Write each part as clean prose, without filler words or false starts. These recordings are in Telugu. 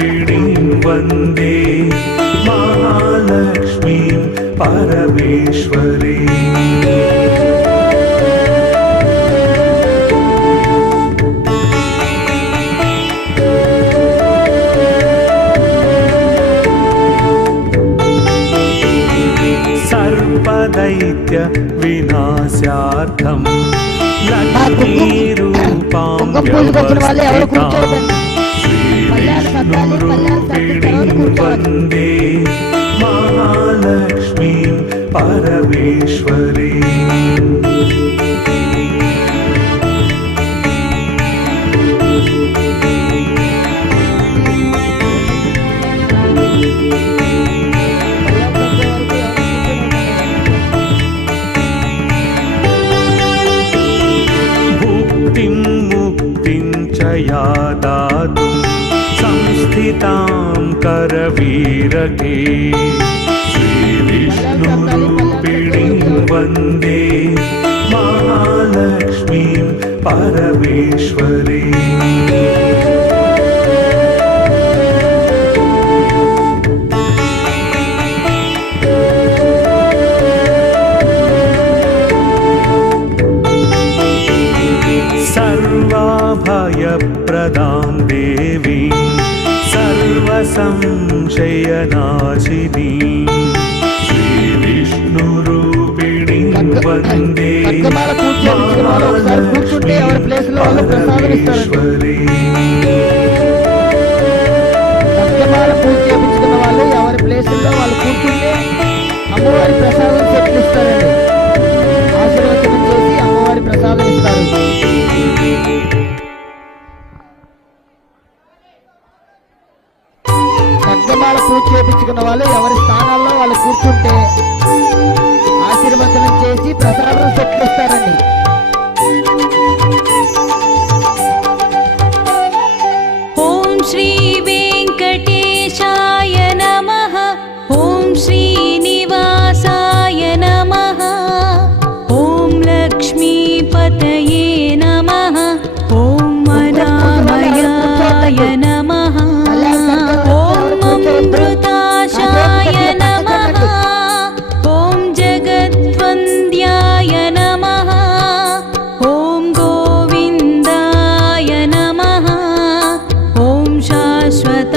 वन्दे महालक्ष्मीं परमेश्वरीं। सर्वदैत्य विनाशार्थं लक्ष्मीरूपां व्यवस्थितां श्रीविष्णुरूपिणीं वन्दे महालक्ष्मीं परमेश्वरीं। या दातुं संस्थितां करवीरके श्रीविष्णुरूपिणीं वन्दे महालक्ष्मीं परमेश्वरीं। सर्वभयप्रदां देवीं सर्वसंशयनाशिनीं श्रीविष्णुरूपिणीं वन्दे महालक्ष्मीं परमेश्वरीं। అమ్మవారి ప్రసాదం చెప్తారండి. ఆశీర్వచనం చేసి అమ్మవారి ప్రసాదం ఇస్తారు. సగ్గమాల పూజ చేయించుకున్న వాళ్ళు ఎవరి స్థానాల్లో వాళ్ళు కూర్చుంటే ఆశీర్వచనం చేసి ప్రసాదం చెప్తారండి. ఓం శ్రీ వెంకటేశాయ నమః. ఓం శ్రీనివాసాయ నమః. ఓం లక్ష్మీపతయే నమః. ఓం అనామయాయ నమః. ఓం అమృతాశాయ నమః. ఓం జగద్వంద్యాయ నమః. ఓం గోవిందాయ నమః. ఓం శాశ్వత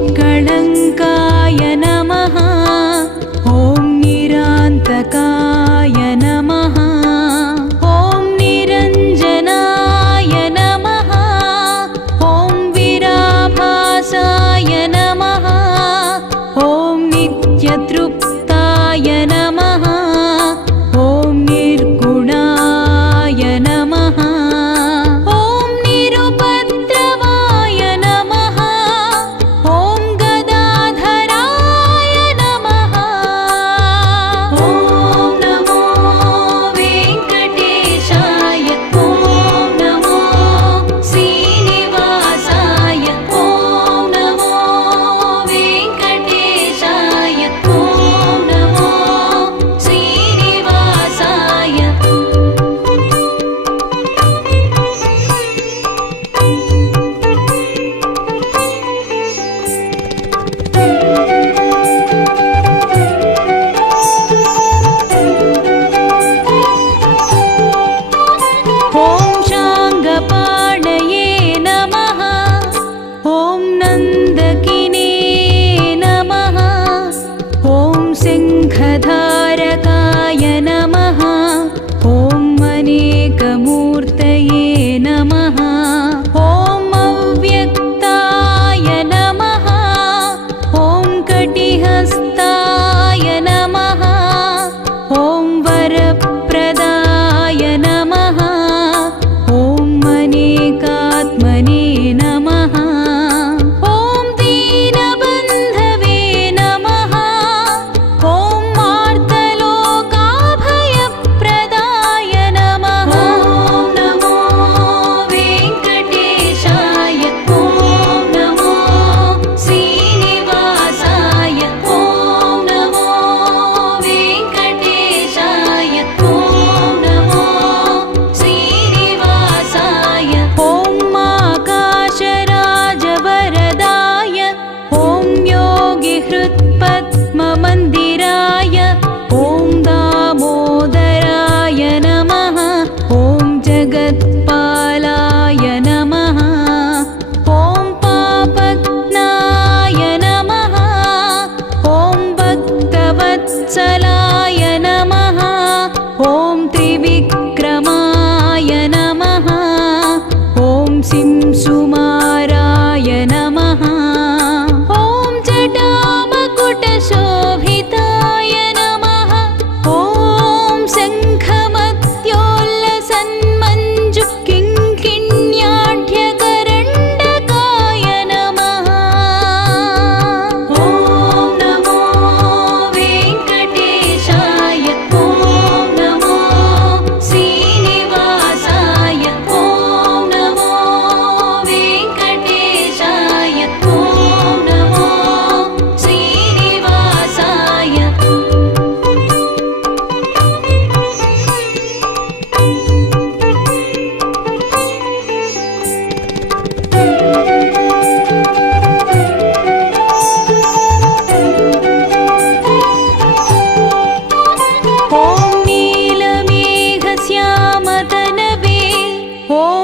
निष्कळङ्काय नमः ॐ निरान्तकाय नमः ॐ निरञ्जनाय नमः ॐ विराभासाय नमः ॐ नित्यतृप्ताय नमः ॐ निर्गुणाय नमः ॐ निरुपद्रवाय नमः ॐ गदाधराय नमः ॐ नमो वेङ्कटेशाय ॐ नमो श्रीनिवासाय ॐ नमो वेङ्कटेशाय ॐ नमो श्रीनिवासाय ॐ शाङ्गपाणये नमः ॐ नन्दकिने नमः ॐ सिंहधारकाय नमः ॐ अनेकमूर्तये नमः ॐ अव्यक्ताय नमः ॐ कटिहस्ताय नमः ॐ वरप्रदाय नमः ॐ अनेकात्मने नमः ॐ दीनबन्धवे नमः ॐ आर्तलोकाभयप्रदाय नमः ॐ नमो वेङ्कटेशाय ॐ नमो श्रीनिवासाय ॐ नमो वेङ्कटेशाय ॐ नमो श्रीनिवासाय ॐ आकाशराजवरदाय ॐ योगिहृत्पद्ममन्दिराय ॐ दामोदराय नमः ॐ जगत्पालाय नमः ॐ पापघ्नाय नमः ॐ भक्तवत्सलाय नमः ॐ त्रिविक्रमाय नमः ॐ सिंसुमाराय नमः ॐ जटामकुटशोभिताय नमः ॐ शङ्खमत्योल्लसन्मञ्जु किङ्किण्याढ्यकरण्डकाय नमः ॐ नमो वेङ्कटेशाय ॐ नमो श्रीनिवासाय ॐ नमो वेङ्कटेशाय ॐ नमो श्रीनिवासाय ॐ नीलमेघश्यामतनवे ॐ